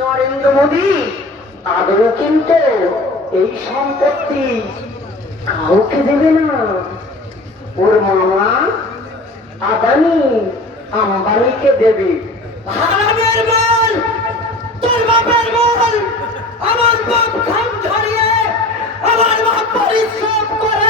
নরেন্দ্র মোদী আদৌ কিন্তু এই সম্পত্তি কাউকে দেবে না। ওর মামা আদানি আম্বানিকে দেবে। আমার বাপ ঘাম ঝরিয়ে আমার বাপ পরিশ্রম করে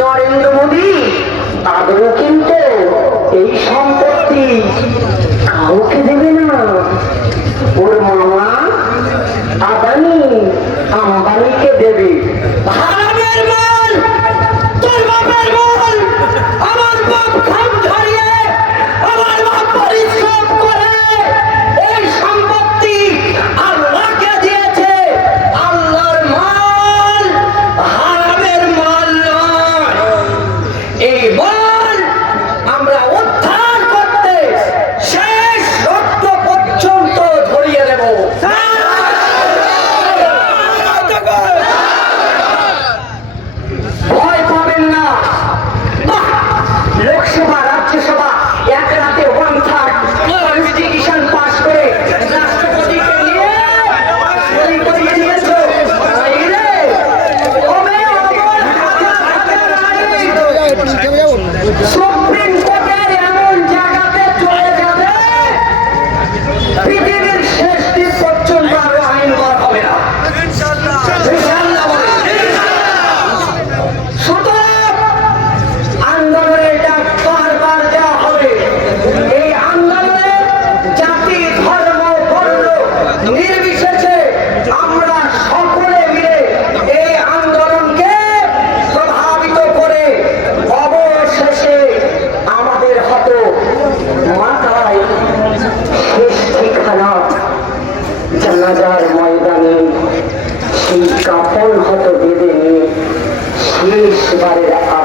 নরেন্দ্র মোদী, তাদেরও কিন্তু এই সম্পত্তি কাউকে দেবে না। ওর মামা আদানি, আম্বানিকে দেবে। ভারত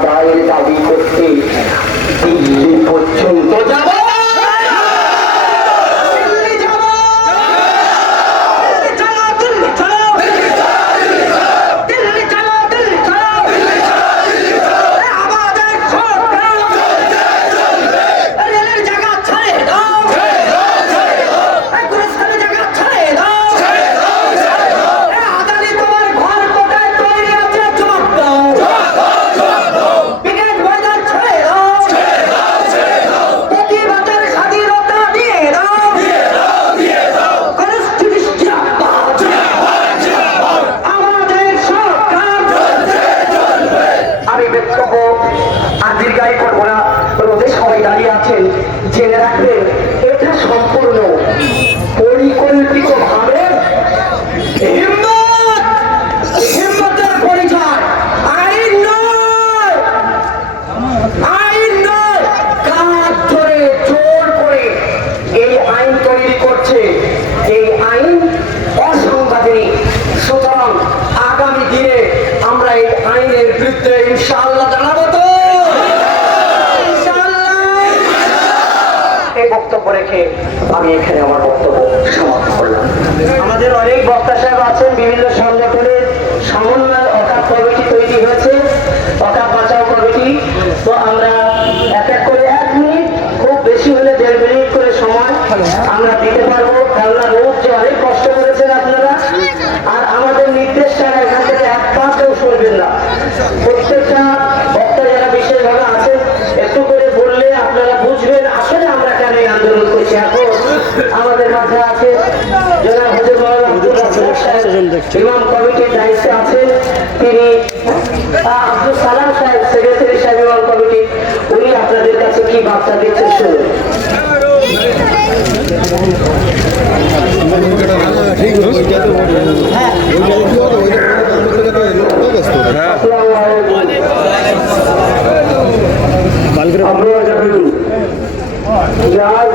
তারাই দাবি রেখে আমি এখানে আমার বক্তব্য সমাপ্ত করলাম। আমাদের অনেক বক্তা সাহেব আছেন বিভিন্ন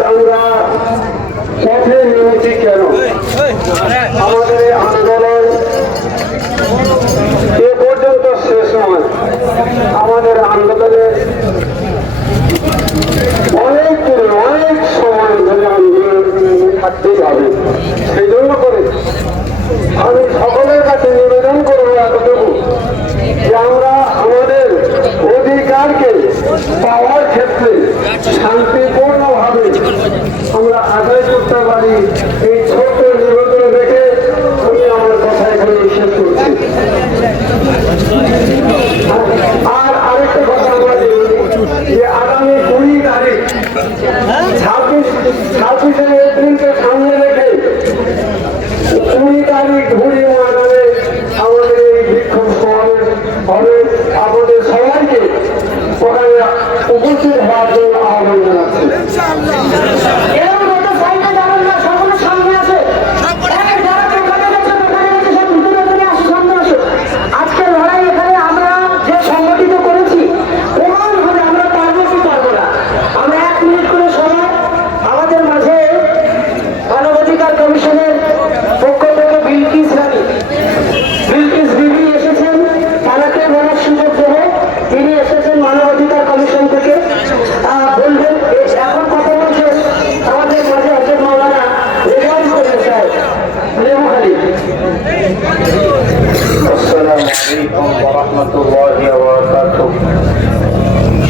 আমরা পথে নেমেছি কেন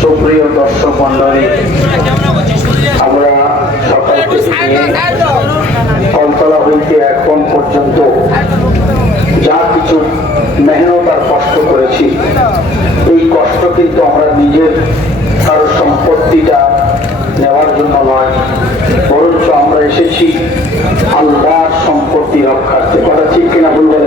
সুপ্রিয় দর্শক মন্ডলী আমরা সকাল কলতলা হইতে এখন পর্যন্ত যা কিছু মেহনত আর কষ্ট করেছি, এই কষ্ট কিন্তু আমরা নিজের কারও সম্পত্তিটা নেওয়ার জন্য নয়, বরঞ্চ আমরা এসেছি আল্লাহর সম্পত্তি রক্ষার্থে। কথা ঠিক কিনা বলবেন